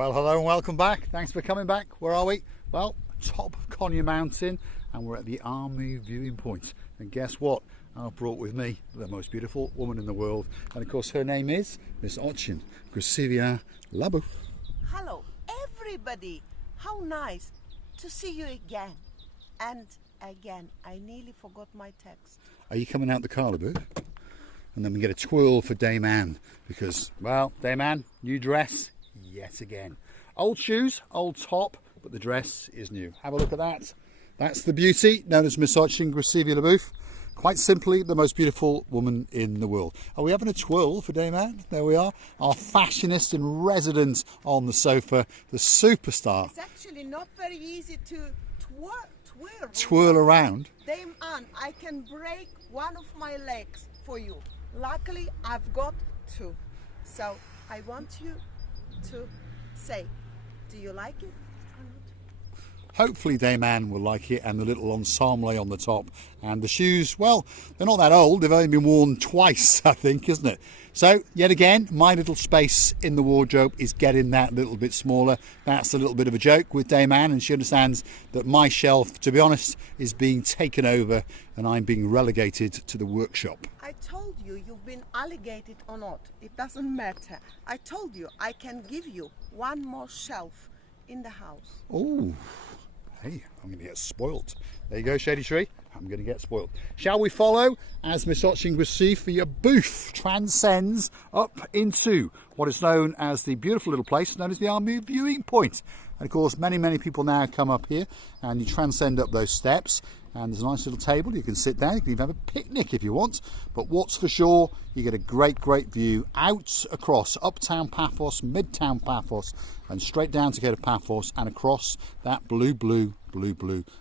Well, hello and welcome back. Thanks for coming back. Where are we? Well, top of Conya Mountain, and we're at the Army viewing point. And guess what? I've brought with me the most beautiful woman in the world, and of course her name is Miss Ochin Gracivia Labu. Hello everybody, how nice to see you again. And again, I nearly forgot my text. Are you coming out the car, Labu? And then we get a twirl for Dame Anne, because, well, Dame Anne, new dress yet again. Old shoes, old top, but the dress is new. Have a look at that. That's the beauty known as Miss Ochin Gracivia Labu. Quite simply, the most beautiful woman in the world. Are we having a twirl for Dame Anne? There we are. Our fashionist and resident on the sofa, the superstar. It's actually not very easy to Twirl around. Dame Anne, I can break one of my legs for you. Luckily, I've got two. So I want you to say, do you like it or not? Hopefully Dame Anne will like it, and the little ensemble on the top, and the shoes, well, they're not that old, they've only been worn twice, I think, isn't it? So yet again, my little space in the wardrobe is getting that little bit smaller. That's a little bit of a joke with Dame Anne, and she understands that my shelf, to be honest, is being taken over and I'm being relegated to the workshop. I told you, you've been allocated or not, it doesn't matter. I told you I can give you one more shelf in the house. Oh, hey, I'm going to get spoilt. There you go, Shady Tree. I'm going to get spoilt. Shall we follow as Miss Ochin Gracivia booth transcends up into what is known as the beautiful little place known as the Army viewing point. And of course, many people now come up here and you transcend up those steps. And there's a nice little table, you can sit down, you can even have a picnic if you want. But what's for sure, you get a great view out across uptown Paphos, midtown Paphos, and straight down to go to Paphos and across that blue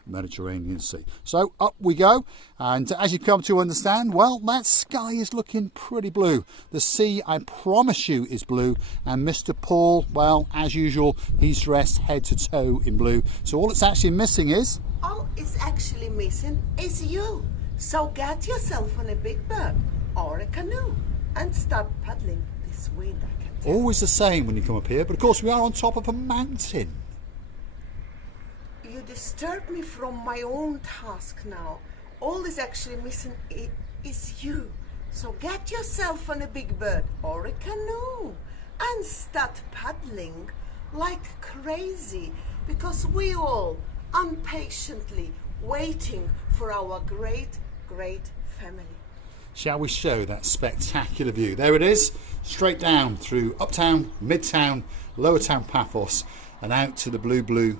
Mediterranean Sea. So up we go, and as you come to understand, well, that sky is looking pretty blue. The sea, I promise you, is blue, and Mr. Paul, well, as usual, he's dressed head to toe in blue. So all it's actually missing is... All it's actually missing is you. So get yourself on a big bird or a canoe and start paddling this wind, I can tell. Always the same when you come up here, but of course we are on top of a mountain. You disturb me from my own task now. All is actually missing is you. So get yourself on a big bird or a canoe and start paddling like crazy, because we all impatiently waiting for our great family. Shall we show that spectacular view? There it is, straight down through uptown, midtown, lower town Paphos, and out to the blue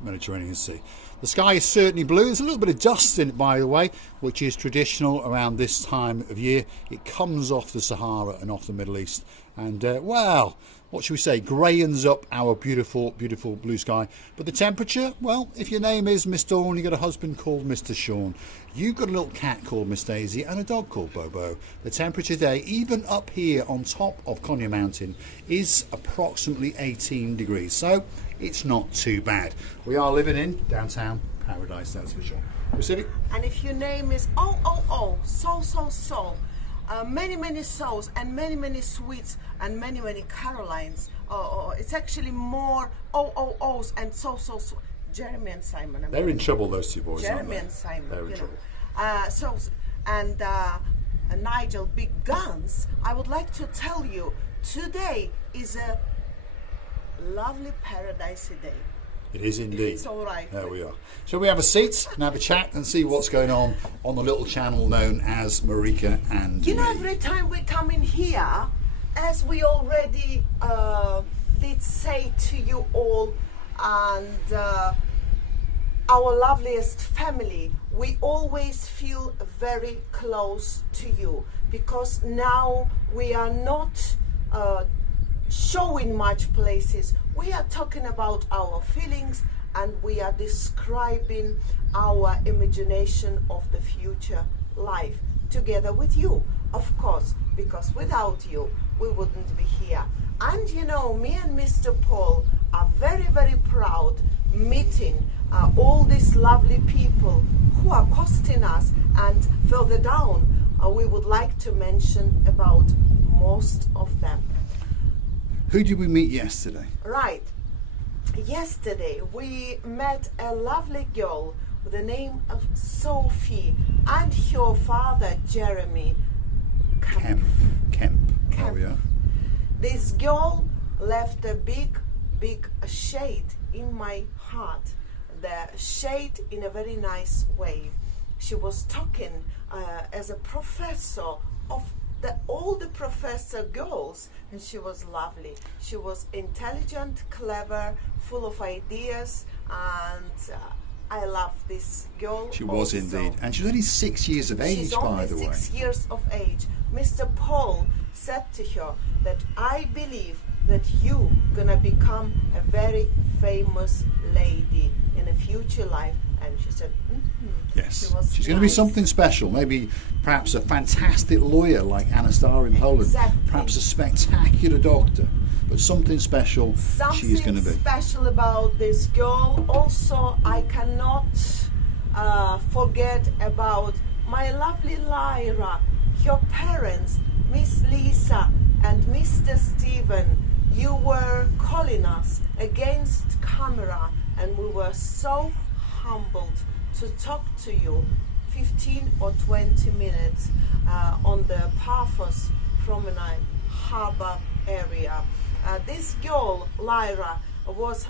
Mediterranean Sea. The sky is certainly blue. There's a little bit of dust in it, by the way, which is traditional around this time of year. It comes off the Sahara and off the Middle East, and well, what should we say, greyens up our beautiful blue sky. But the temperature, well, if your name is Miss Dawn, you got a husband called Mr. Sean, you got a little cat called Miss Daisy, and a dog called Bobo. The temperature today, even up here on top of Conya Mountain, is approximately 18 degrees. So it's not too bad. We are living in downtown paradise, that's for sure. Pacific? And if your name is many souls and many sweets and many Carolines, it's actually more O's and so Jeremy and Simon. They're in trouble, those two boys. Jeremy and Simon. They're in trouble. And Nigel Big Guns. I would like to tell you, today is a lovely paradisey day. It is indeed. It's all right. There we are. Shall we have a seat and have a chat and see what's going on the little channel known as Marika and You know, Me? every time we come in here, as we already did say to you all, and our loveliest family, we always feel very close to you, because now we are not showing much places. We are talking about our feelings, and we are describing our imagination of the future life together with you, of course, because without you we wouldn't be here. And you know, me and Mr. Paul are very proud meeting all these lovely people who are costing us, and further down we would like to mention about most of them. Who did we meet yesterday? Right. Yesterday we met a lovely girl with the name of Sophie and her father Jeremy Kemp. Kemp. Oh yeah. This girl left a big shade in my heart. The shade in a very nice way. She was talking as a professor of all the professor girls, and she was lovely. She was intelligent, clever, full of ideas, and I love this girl. She was also. indeed, and she was only 6 years of age, She's by only the way. 6 years of age. Mr. Paul said to her that I believe that you gonna become a very famous lady in a future life, and she said, Yes, She was she's going to be nice. something special. Maybe, perhaps a fantastic lawyer like Anna Starr in Poland. Exactly. Perhaps a spectacular doctor, but something special she's going to be. Something special about this girl. Also, I cannot forget about my lovely Lyra, her parents, Miss Lisa and Mr. Stephen. You were calling us against camera, and we were so humbled to talk to you 15 or 20 minutes on the Paphos promenade harbor area. This girl, Lyra, was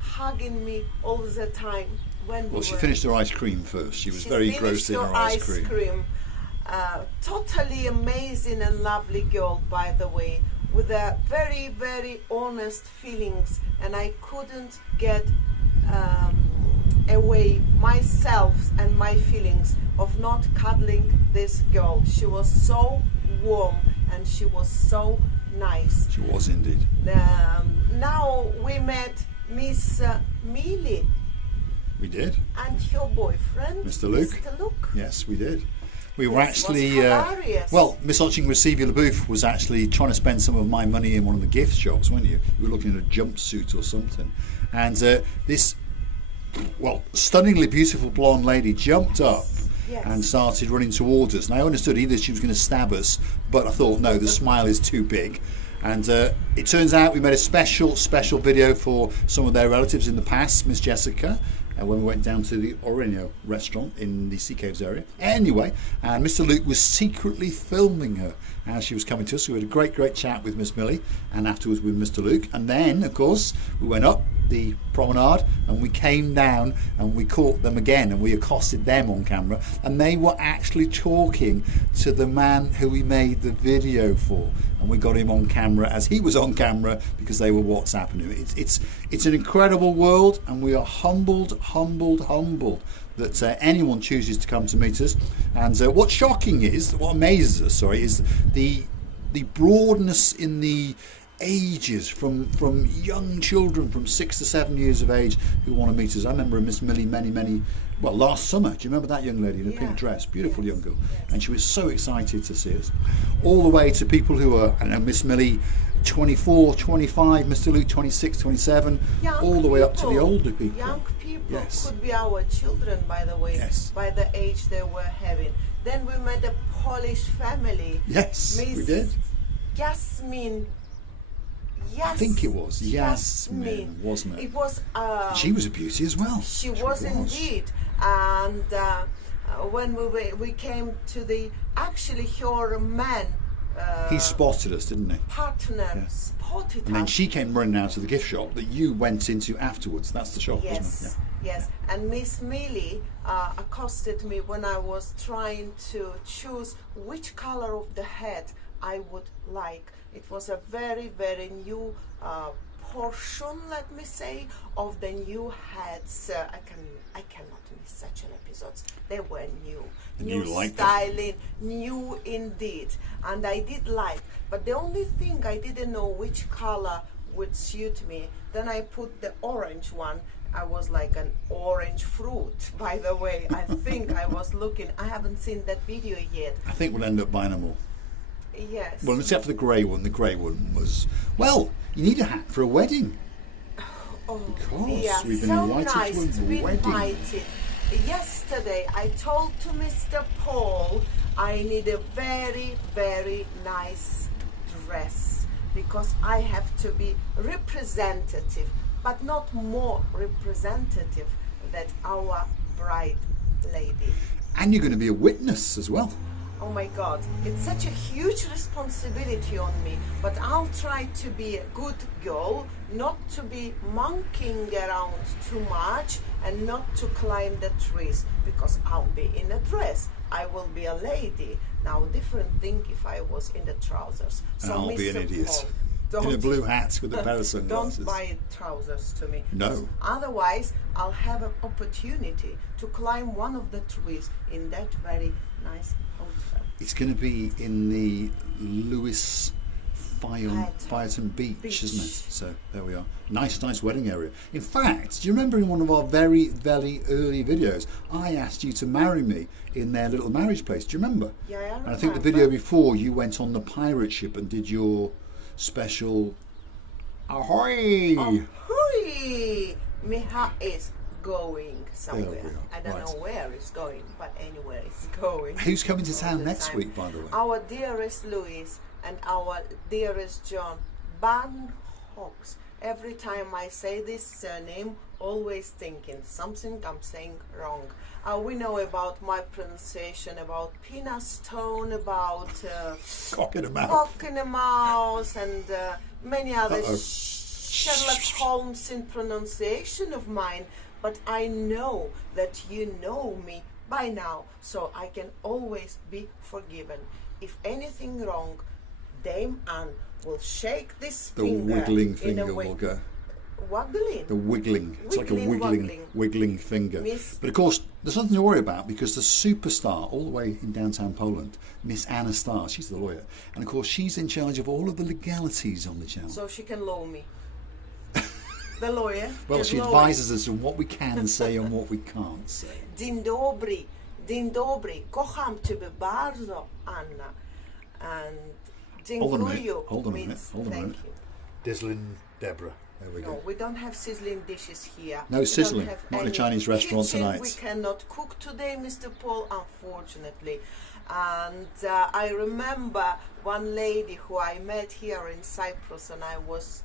hugging me all the time when Well, she finished her ice cream first. She was very engrossed in her ice cream. Totally amazing and lovely girl, by the way, with a very, very honest feelings, and I couldn't get away myself and my feelings of not cuddling this girl. She was so warm and she was so nice. She was indeed. Now we met Miss Millie We did. and her boyfriend, Mr. Luke. Mr. Luke. Yes, we did. We were This actually, was hilarious. well, Miss Otching Receiver LaBouffe was actually trying to spend some of my money in one of the gift shops, weren't you? You were looking at a jumpsuit or something. And this, well, stunningly beautiful blonde lady jumped up Yes. and started running towards us. And I understood either she was going to stab us, but I thought, no, the smile is too big. And it turns out we made a special video for some of their relatives in the past, Miss Jessica, when we went down to the Oreno restaurant in the Sea Caves area. Anyway, and Mr. Luke was secretly filming her as she was coming to us. So we had a great chat with Miss Millie, and afterwards with Mr. Luke. And then, of course, we went up the promenade and we came down and we caught them again and we accosted them on camera, and they were actually talking to the man who we made the video for, and we got him on camera as he was on camera because they were WhatsApping him. It's an incredible world, and we are humbled that anyone chooses to come to meet us. And what amazes us, is the broadness in the ages from young children from 6 to 7 years of age who want to meet us. I remember Miss Millie last summer. Do you remember that young lady in a pink dress? Beautiful young girl. And she was so excited to see us. All the way to people who are, I don't know, Miss Millie 24, 25, Mr. Luke 26, 27, all the way up to the older people. Young people Yes. could be our children, by the way, Yes. by the age they were having. Then we met a Polish family. Yes, Miss we did. Jasmine. Yes, I think it was Yasmin, wasn't it? It was. She was a beauty as well. She was indeed. And when we came to the actually her man. He spotted us, didn't he? Partner spotted us. And then she came running out of the gift shop that you went into afterwards. That's the shop, wasn't it? Yes. And Miss Millie accosted me when I was trying to choose which color of the hat I would like. It was a very, very new portion, let me say, of the new hats. I cannot miss such an episodes. They were new. And new you liked styling, new indeed. And I did like, but the only thing I didn't know which color would suit me. Then I put the orange one. I was like an orange fruit, by the way. I think I was looking. I haven't seen that video yet. I think we'll end up buying them all. Yes. Well, except for the grey one. The grey one was, well, you need a hat for a wedding. Oh, Because we've been so invited nice to a to be wedding. invited. Yesterday I told to Mr. Paul I need a very, very nice dress. because I have to be representative, but not more representative than our bride lady. And you're going to be a witness as well. Oh my God, it's such a huge responsibility on me, but I'll try to be a good girl, not to be monkeying around too much and not to climb the trees, because I'll be in a dress. I will be a lady. Now, different thing if I was in the trousers. And I'll be an idiot. In a blue hat with a pair of sunglasses. Don't buy trousers to me. No. Otherwise, I'll have an opportunity to climb one of the trees in that very nice hotel. It's going to be in the Lewis Phaeton Beach, isn't it? So there we are. Nice wedding area. In fact, do you remember in one of our very, very early videos, I asked you to marry me in their little marriage place? Do you remember? Yeah, I remember. And I think the video before, you went on the pirate ship and did your special ahoy! Ahoy! Miha is going somewhere. There we are. I don't Right. know where it's going, but anywhere it's going. Who's coming to all town the next time. week, by the way? Our dearest Louis and our dearest John Van Hawks. Every time I say this surname, always thinking something I'm saying wrong. We know about my pronunciation, about Pina Stone, about Cock in a mouth. Cock in a Mouse, and many other Uh-oh. Sherlock Holmes in pronunciation of mine. But I know that you know me by now, so I can always be forgiven. If anything wrong, Dame Anne will shake this The finger wiggling in finger a way. will go. Waggling. The wiggling. It's like a Wiggling, wiggling finger. Miss- But of course, there's nothing to worry about because the superstar, all the way in downtown Poland, Miss Anna Starr, she's the lawyer, and of course she's in charge of all of the legalities on the channel. So she can law me. The lawyer. Well, can she law advises us on what we can say and what we can't say. Dzień dobry, dzień dobry, kocham ciebie bardzo, Anna. And Hold on a dziękuję minute, hold on a minute, means hold on a thank minute. you. Dizzling Deborah. There we No, go. we don't have sizzling dishes here. No We don't sizzling, have not in a any Chinese restaurant kitchen. tonight. We cannot cook today, Mr. Paul, unfortunately. And I remember one lady who I met here in Cyprus, and I was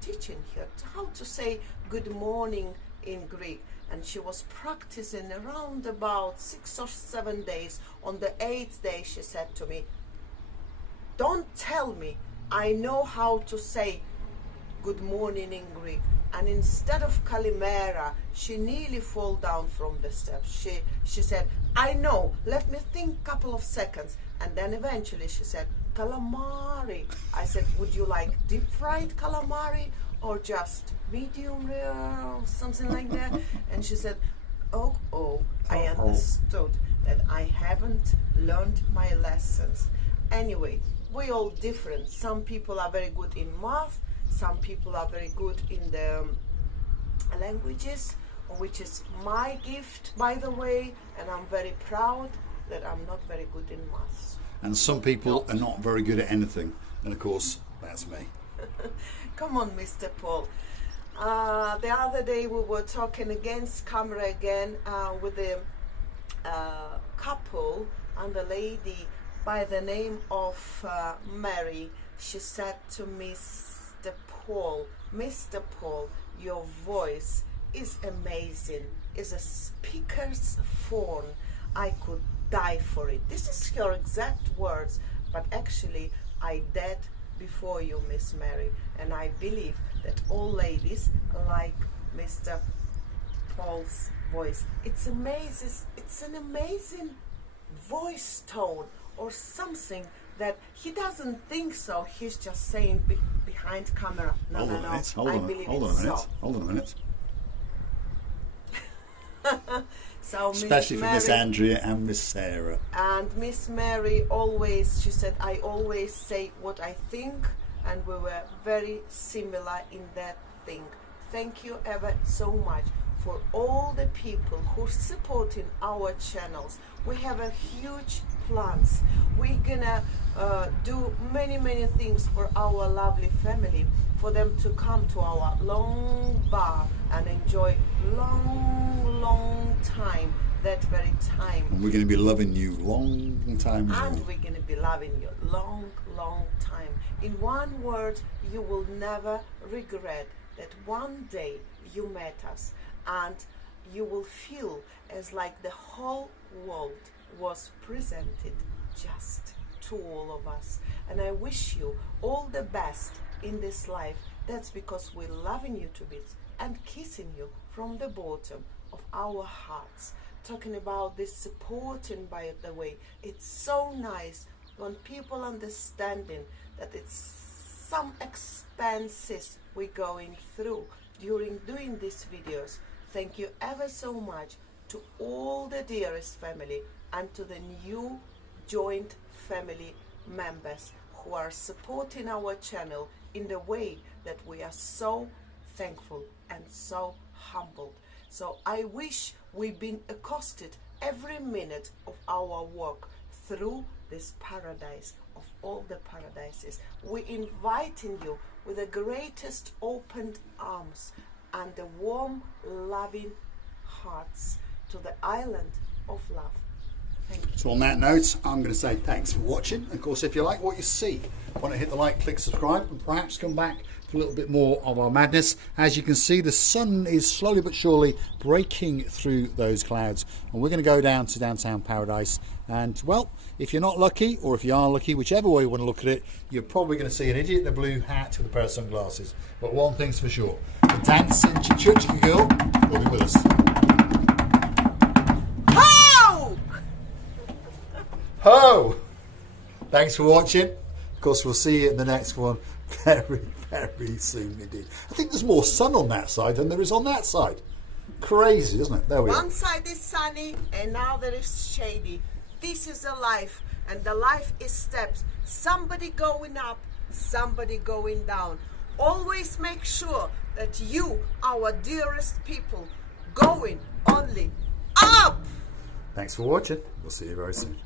teaching her how to say good morning in Greek. And she was practicing around about 6 or 7 days. On the 8th day, she said to me, "Don't tell me, I know how to say good morning in Greek." And instead of Kalimera, she nearly fell down from the steps. She said, "I know, let me think couple of seconds." And then eventually she said, "Calamari." I said, "Would you like deep fried calamari or just medium rare or something like that?" And she said, oh, I understood that I haven't learned my lessons. Anyway, we all different. Some people are very good in math, some people are very good in the languages, which is my gift, by the way, and I'm very proud that I'm not very good in maths. And some people are not very good at anything. And of course, that's me. Come on, Mr. Paul. The other day we were talking against camera again with a couple and a lady by the name of Mary. She said to Mr. Paul, your voice is amazing. It's a speaker's phone. I could die for it. This is her exact words, but actually I dead before you, Miss Mary, and I believe that all ladies like Mr. Paul's voice. It's amazing. It's an amazing voice tone or something that he doesn't think so. He's just saying behind camera. No, Hold on a minute. Hold I on. believe Hold on it's a minute. so. Hold on a minute. So Especially for Miss Mary, Andrea and Miss Sarah. and Miss Mary always, she said, I always say what I think, and we were very similar in that thing. Thank you ever so much for all the people who are supporting our channels. We have a huge plans. We're gonna do many things for our lovely family, for them to come to our long bar and enjoy long time, that very time. And we're going to be loving you long time. And we're going to be loving you long time time. In one word, you will never regret that one day you met us, and you will feel as like the whole world was presented just to all of us. And I wish you all the best in this life. That's because we're loving you to bits and kissing you from the bottom of our hearts. Talking about this support, and by the way, it's so nice when people understanding that it's some expenses we're going through during doing these videos. Thank you ever so much to all the dearest family and to the new joint family members who are supporting our channel in the way that we are so thankful and so humbled. So I wish we've been accosted every minute of our walk through this paradise of all the paradises. We're inviting you with the greatest opened arms and the warm, loving hearts to the island of love. Thank you. So on that note, I'm going to say thanks for watching. Of course, if you like what you see, why not hit the like, click subscribe, and perhaps come back for a little bit more of our madness. As you can see, the sun is slowly but surely breaking through those clouds, and we're going to go down to downtown paradise. And well, if you're not lucky, or if you are lucky, whichever way you want to look at it, you're probably going to see an idiot in a blue hat with a pair of sunglasses. But one thing's for sure, the dancing chichuchka girl will be with us. Ho! Thanks for watching. Of course, we'll see you in the next one very, very soon indeed. I think there's more sun on that side than there is on that side. Crazy, isn't it? There we are. One side is sunny and now there is shady. This is the life, and the life is steps. Somebody going up, somebody going down. Always make sure that you, our dearest people, going only up. Thanks for watching. We'll see you very soon.